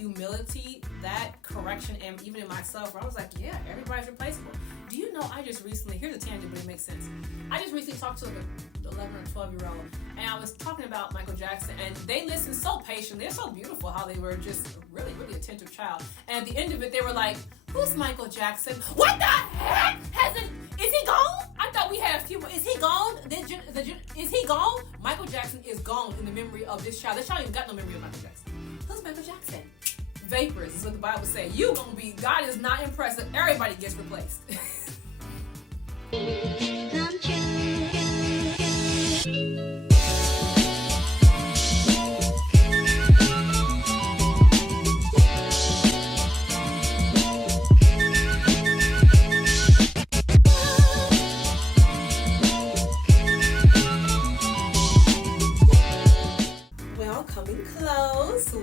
humility, that correction, and even in myself, where I was like, yeah, everybody's replaceable. Do you know, I just recently, here's a tangent, but it makes sense. I just recently talked to an 11 or 12-year-old, and I was talking about Michael Jackson, and they listened so patiently. They're so beautiful how they were just a really, really attentive child. And at the end of it, they were like, who's Michael Jackson? What the heck? Is he gone? I thought we had a few more. Is he gone? Is he gone? Michael Jackson is gone in the memory of this child. This child ain't got no memory of Michael Jackson. Who's Michael Jackson? Vapors is what the Bible says. You gonna be, God is not impressed if everybody gets replaced.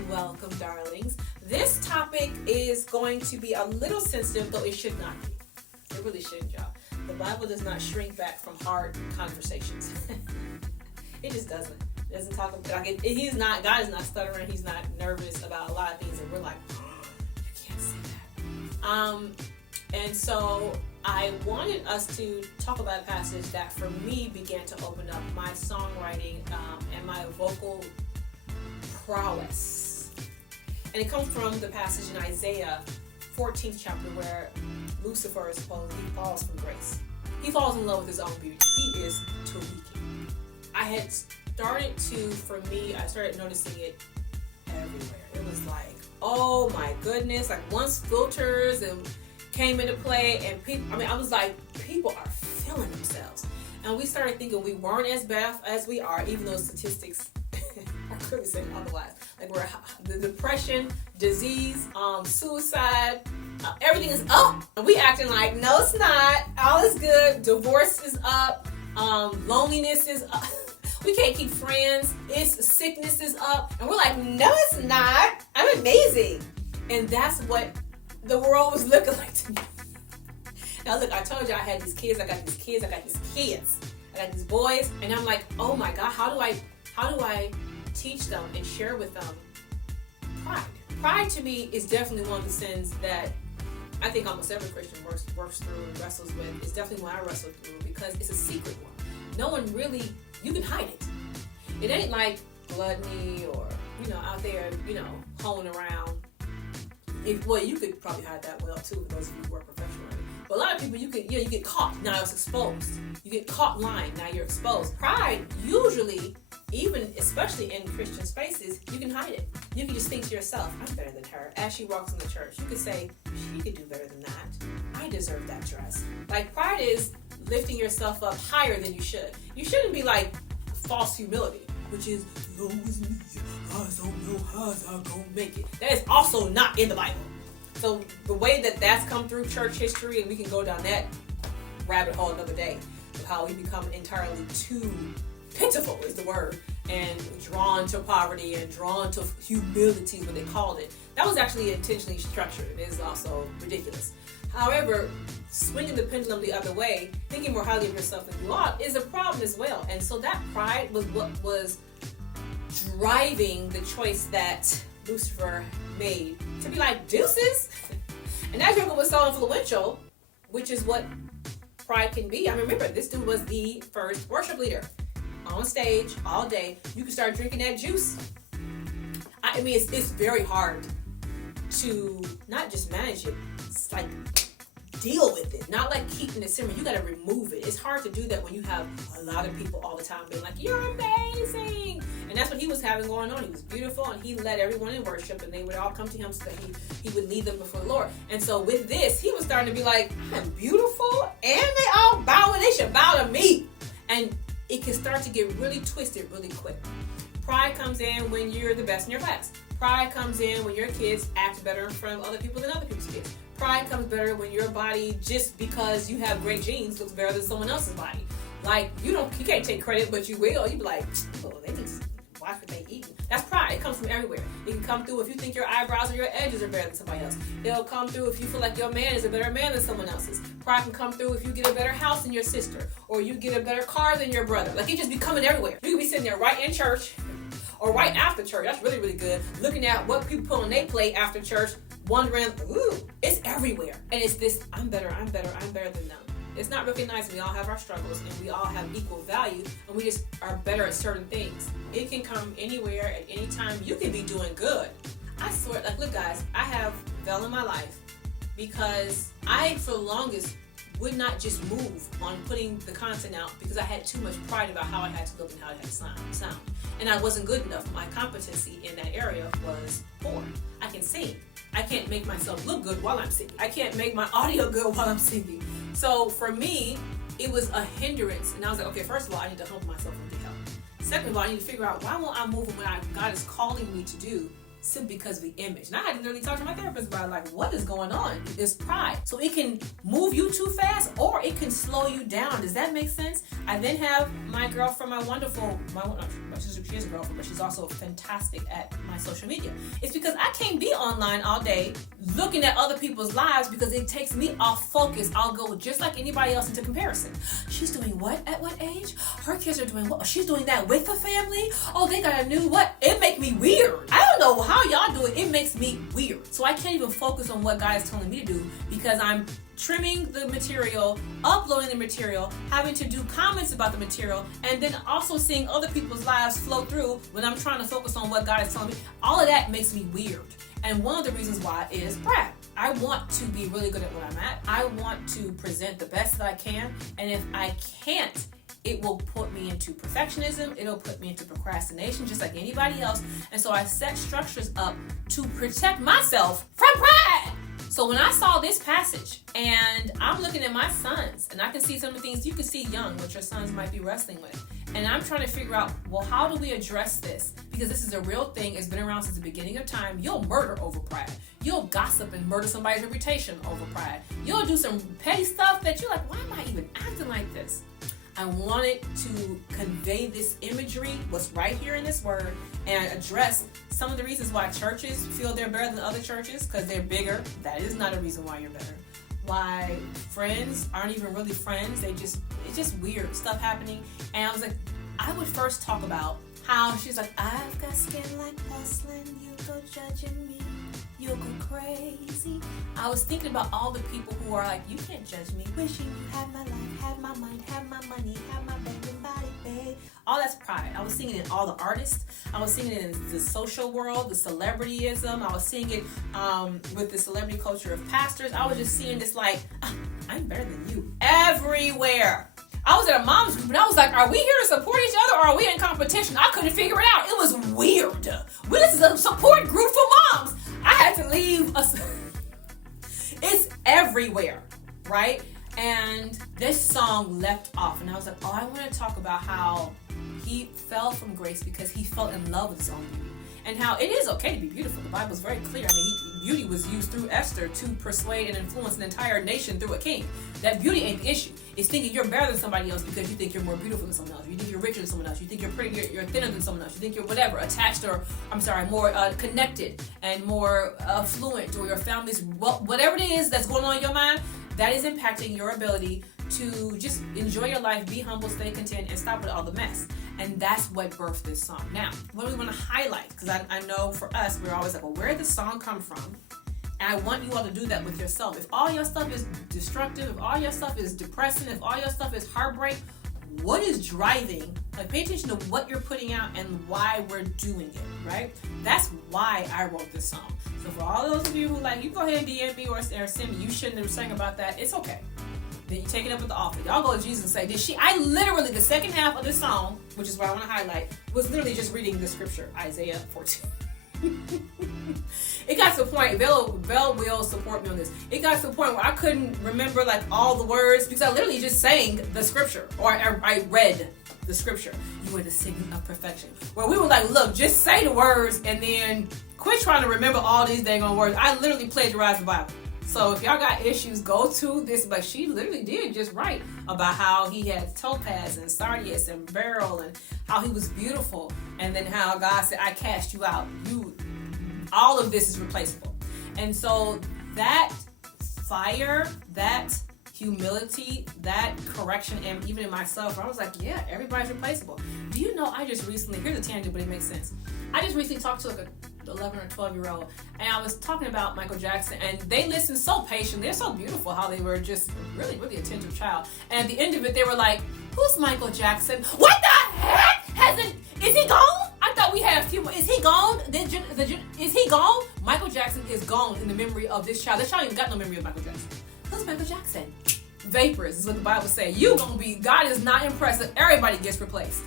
Welcome, darlings. This topic is going to be a little sensitive, though it should not be. It really shouldn't, y'all. The Bible does not shrink back from hard conversations. It just doesn't. It doesn't talk about, like, he's not, God is not stuttering. He's not nervous about a lot of things, and we're like, oh, you can't say that. And so I wanted us to talk about a passage that for me began to open up my songwriting and my vocal prowess. And it comes from the passage in Isaiah 14th chapter where Lucifer is supposed, he falls from grace. He falls in love with his own beauty. He is tweaking. I started noticing it everywhere. It was like, oh my goodness, like once filters and came into play and people, I was like, people are feeling themselves. And we started thinking we weren't as bad as we are, even though statistics are clearly saying otherwise. Like the depression, disease, suicide, everything is up. And we acting like, no it's not, all is good, divorce is up, loneliness is up. We can't keep friends, sickness is up. And we're like, no it's not, I'm amazing. And that's what the world was looking like to me. Now look, I told you I had these kids, I got these boys, and I'm like, oh my God, how do I teach them and share with them pride? Pride to me is definitely one of the sins that I think almost every Christian works through and wrestles with. It's definitely one I wrestle through because it's a secret one. No one really, you can hide it. It ain't like gluttony or, out there, hoeing around. You could probably hide that well too for those of you who work professionally. But a lot of people, you get caught, now it's exposed. You get caught lying, now you're exposed. Pride, usually, especially in Christian spaces, you can hide it. You can just think to yourself, I'm better than her. As she walks in the church, you could say, she could do better than that. I deserve that dress. Like, pride is lifting yourself up higher than you should. You shouldn't be like false humility, which is, woe is me, I don't know how I'm gonna make it. That is also not in the Bible. So the way that that's come through church history, and we can go down that rabbit hole another day, of how we become entirely too pitiful is the word, and drawn to poverty and drawn to humility is what they called it. That was actually intentionally structured. It is also ridiculous. However, swinging the pendulum the other way, thinking more highly of yourself than you ought, is a problem as well. And so that pride was what was driving the choice that Lucifer made to be like, deuces. And that joker was so influential, which is what pride can be. I remember this dude was the first worship leader on stage all day. You can start drinking that juice. It's very hard to not just manage it, it's like deal with it, not like keeping it simmer. You got to remove it. It's hard to do that when you have a lot of people all the time being like, you're amazing. And that's what he was having going on. He was beautiful, and he led everyone in worship, and they would all come to him so that he would lead them before the Lord. And so with this, he was starting to be like, I'm beautiful, and they all bow, and they should bow to me. And it can start to get really twisted really quick. Pride comes in when you're the best in your class. Pride comes in when your kids act better in front of other people than other people's kids. Pride comes better when your body, just because you have great genes, looks better than someone else's body. Like, you can't take credit, but you will. You be like, oh, they just watch what they eat. That's pride. It comes from everywhere. It can come through if you think your eyebrows or your edges are better than somebody else. It'll come through if you feel like your man is a better man than someone else's. Pride can come through if you get a better house than your sister, or you get a better car than your brother. Like, it just be coming everywhere. You can be sitting there right in church, Or right after church. That's really, really good. Looking at what people put on their plate after church, wondering, ooh, it's everywhere. And it's this, I'm better than them. It's not recognizing we all have our struggles and we all have equal value and we just are better at certain things. It can come anywhere at any time. You can be doing good. I swear, like, look guys, I have Vel in my life because I, for the longest, would not just move on putting the content out because I had too much pride about how I had to look and how it had to sound. And I wasn't good enough. My competency in that area was poor. I can sing. I can't make myself look good while I'm singing. I can't make my audio good while I'm singing. So for me, it was a hindrance. And I was like, okay, first of all, I need to humble myself and get help. Second of all, I need to figure out why won't I move when God is calling me to do simply because of the image. And I had to literally talk to my therapist about like, what is going on? It's pride. So it can move you too fast or it can slow you down. Does that make sense? I then have my girlfriend, she is a girlfriend, but she's also fantastic at my social media. It's because I can't be online all day looking at other people's lives because it takes me off focus. I'll go just like anybody else into comparison. She's doing what at what age? Her kids are doing what? She's doing that with the family? Oh, they got a new what? It makes me weird. I don't know how y'all do it. It makes me weird. So I can't even focus on what God is telling me to do because I'm trimming the material, uploading the material, having to do comments about the material, and then also seeing other people's lives flow through when I'm trying to focus on what God is telling me. All of that makes me weird. And one of the reasons why is pride. I want to be really good at what I'm at. I want to present the best that I can. And if I can't, it will put me into perfectionism. It'll put me into procrastination, just like anybody else. And so I set structures up to protect myself from pride. So when I saw this passage and I'm looking at my sons and I can see some of the things you can see young, what your sons might be wrestling with. And I'm trying to figure out, well, how do we address this? Because this is a real thing. It's been around since the beginning of time. You'll murder over pride. You'll gossip and murder somebody's reputation over pride. You'll do some petty stuff that you're like, why am I even acting like this? I wanted to convey this imagery, what's right here in this word, and address some of the reasons why churches feel they're better than other churches, because they're bigger. That is not a reason why you're better. Why friends aren't even really friends. It's just weird stuff happening. And I was like, I would first talk about how she's like, I've got skin like porcelain, you go judging me, you'll go crazy. I was thinking about all the people who are like, you can't judge me, wishing you had my life, had my mind, had my money, had my banging body, babe. All that's pride. I was seeing it in all the artists. I was seeing it in the social world, the celebrityism. I was seeing it with the celebrity culture of pastors. I was just seeing this like, I'm better than you. Everywhere. I was at a mom's group and I was like, are we here to support each other or are we in competition? I couldn't figure it out. It was weird. This is a support group for moms. I had to leave. It's everywhere, right? And this song left off and I was like, I want to talk about how he fell from grace because he fell in love with his own beauty. And how it is okay to be beautiful. The Bible is very clear. I mean, beauty was used through Esther to persuade and influence an entire nation through a king. That beauty ain't the issue. It's thinking you're better than somebody else because you think you're more beautiful than someone else. You think you're richer than someone else. You think you're prettier, you're thinner than someone else. You think you're whatever, more connected and more affluent, or your family's, whatever it is that's going on in your mind, that is impacting your ability to just enjoy your life, be humble, stay content, and stop with all the mess. And that's what birthed this song. Now, what do we want to highlight? Because I know for us, we're always like, well, where did the song come from? And I want you all to do that with yourself. If all your stuff is destructive, if all your stuff is depressing, if all your stuff is heartbreak, what is driving? Like, pay attention to what you're putting out and why we're doing it, right? That's why I wrote this song. So for all those of you who like, you go ahead and DM me or send me, you shouldn't have sang about that. It's okay. Then you take it up with the author. Y'all go to Jesus and say, I literally, the second half of this song, which is what I want to highlight, was literally just reading the scripture, Isaiah 14. It got to the point, Vel will support me on this. It got to the point where I couldn't remember like all the words because I literally just sang the scripture, or I read the scripture. You were the singing of perfection. Where we were like, look, just say the words and then quit trying to remember all these dang on words. I literally plagiarized the Bible. So if y'all got issues, go to this. But she literally did just write about how he had topaz and sardius and beryl and how he was beautiful. And then how God said, I cast you out. All of this is replaceable. And so that fire, that humility, that correction, and even in myself, I was like, yeah, everybody's replaceable. Do you know, I just recently, here's a tangent, but it makes sense. I just recently talked to like a 11 or 12-year-old, and I was talking about Michael Jackson, and they listened so patient. They're so beautiful how they were just really, really attentive child. And at the end of it, they were like, who's Michael Jackson? What the heck? Is he gone? I thought we had a few more. Is he gone? Is he gone? Michael Jackson is gone in the memory of this child. This child ain't got no memory of Michael Jackson. Who's Michael Jackson? Vapors is what the Bible says. You gonna be, God is not impressed if everybody gets replaced.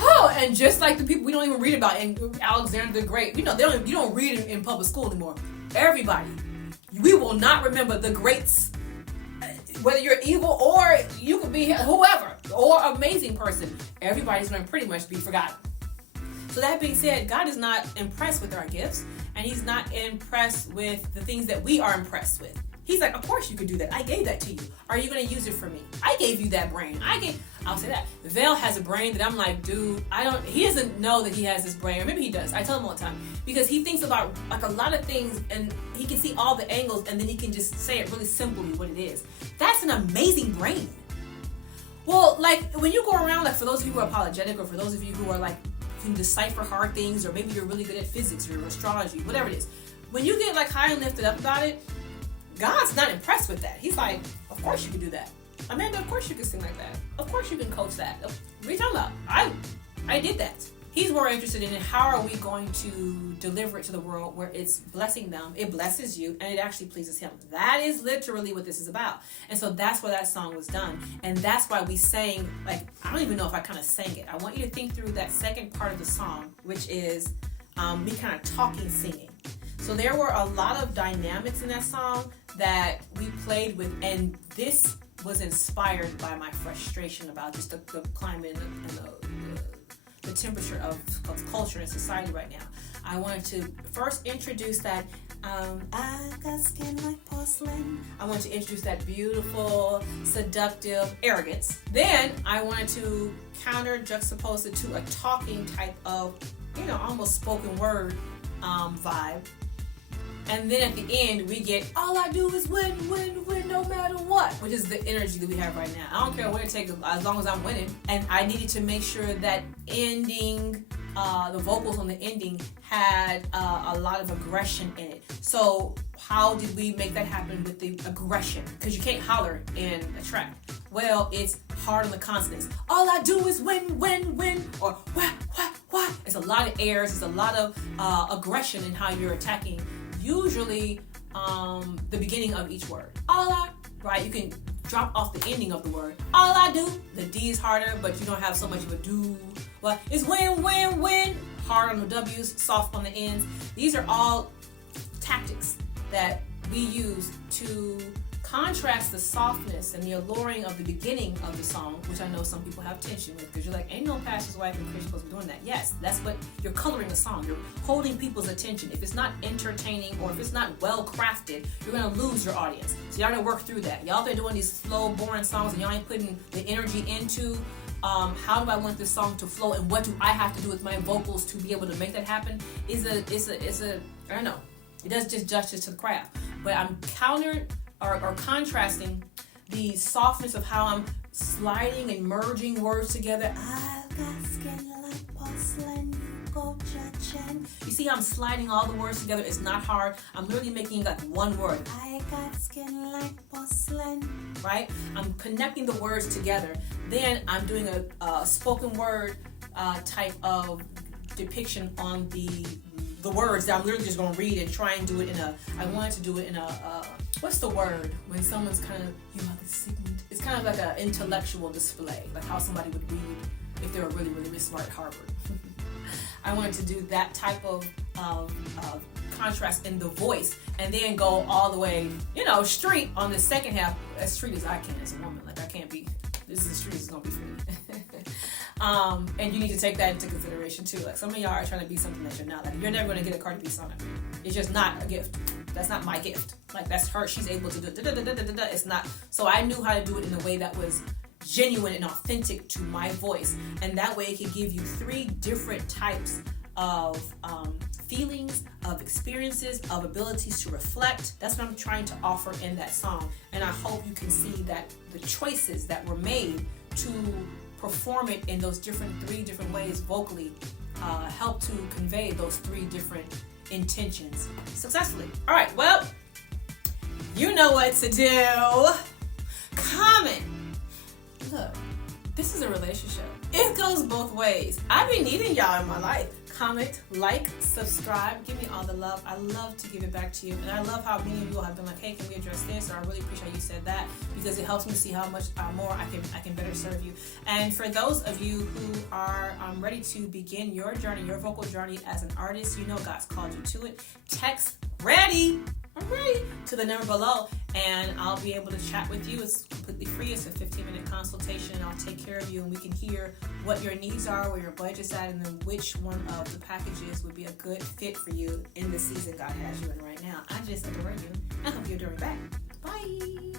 Oh, and just like the people we don't even read about in Alexander the Great, you don't read in public school anymore. Everybody, we will not remember the greats, whether you're evil or you could be whoever or amazing person. Everybody's going to pretty much be forgotten. So that being said, God is not impressed with our gifts, and He's not impressed with the things that we are impressed with. He's like, of course you could do that. I gave that to you. Are you going to use it for me? I gave you that brain. I'll say that. Vale has a brain that I'm like, dude, he doesn't know that he has this brain. Or maybe he does. I tell him all the time. Because he thinks about like a lot of things, and he can see all the angles, and then he can just say it really simply what it is. That's an amazing brain. Well, like when you go around, like for those of you who are apologetic, or for those of you who are like, can decipher hard things, or maybe you're really good at physics or astrology, whatever it is. When you get like high and lifted up about it, God's not impressed with that. He's like, of course you can do that. Amanda, of course you can sing like that. Of course you can coach that. What are you talking about? I did that. He's more interested in how are we going to deliver it to the world where it's blessing them, it blesses you, and it actually pleases Him. That is literally what this is about. And so that's why that song was done. And that's why we sang, like, I don't even know if I kind of sang it. I want you to think through that second part of the song, which is me kind of talking, singing. So there were a lot of dynamics in that song that we played with, and this was inspired by my frustration about just the climate and the temperature of culture and society right now. I wanted to first introduce that I got skin like porcelain. I wanted to introduce that beautiful, seductive arrogance. Then I wanted to juxtapose it to a talking type of, almost spoken word vibe. And then at the end, we get, all I do is win, no matter what, which is the energy that we have right now. I don't care what it takes, as long as I'm winning. And I needed to make sure that ending, the vocals on the ending had a lot of aggression in it. So how did we make that happen with the aggression? Because you can't holler in a track. Well, it's hard on the consonants. All I do is win, or wah. It's a lot of airs, it's a lot of aggression in how you're attacking. Usually, the beginning of each word. Right? You can drop off the ending of the word. All I do. The D is harder, but you don't have so much of a do. Well, it's win. Hard on the W's, soft on the ends. These are all tactics that we use to contrast the softness and the alluring of the beginning of the song, which I know some people have tension with, because you're like, ain't no pastor's wife and Christian supposed to be doing that. Yes, that's what you're coloring the song. You're holding people's attention. If it's not entertaining or if it's not well crafted, you're gonna lose your audience. So y'all gotta work through that. Y'all been doing these slow, boring songs and y'all ain't putting the energy into how do I want this song to flow, and what do I have to do with my vocals to be able to make that happen? It's a I don't know. It does just justice to the craft. But I'm or contrasting the softness of how I'm sliding and merging words together. I've got skin like porcelain, you go cha-chan. You see how I'm sliding all the words together? It's not hard. I'm literally making like one word. I got skin like porcelain. Right? I'm connecting the words together. Then I'm doing a spoken word type of depiction on the words that I'm literally just going to read and try and do it I wanted to do it in what's the word when someone's kind of, it's kind of like an intellectual display, like how somebody would read if they were really, really, really smart at Harvard. I wanted to do that type of contrast in the voice, and then go all the way, street on the second half, as street as I can as a woman. Like I can't be, this is the street, it's going to be for me. And you need to take that into consideration too. Like some of y'all are trying to be something that you're not. Like you're never going to get a Cardi B song. It's just not a gift. That's not my gift. Like that's her. She's able to do it. It's not. So I knew how to do it in a way that was genuine and authentic to my voice, and that way it could give you 3 different types of feelings, of experiences, of abilities to reflect. That's what I'm trying to offer in that song. And I hope you can see that the choices that were made to perform it in those three different ways vocally help to convey those three different intentions successfully. All right, well, you know what to do. Comment. Look, this is a relationship. It goes both ways. I've been needing y'all in my life. Comment, like, subscribe, give me all the love. I love to give it back to you. And I love how many of you have been like, hey, can we address this? Or I really appreciate you said that, because it helps me see how much more I can better serve you. And for those of you who are ready to begin your journey, your vocal journey as an artist, you know God's called you to it. Text ready. I'm ready to the number below, and I'll be able to chat with you. It's completely free. It's a 15-minute consultation, and I'll take care of you, and we can hear what your needs are, where your budget's at, and then which one of the packages would be a good fit for you in the season God has you in right now. I just adore you. I hope you're doing back. Bye.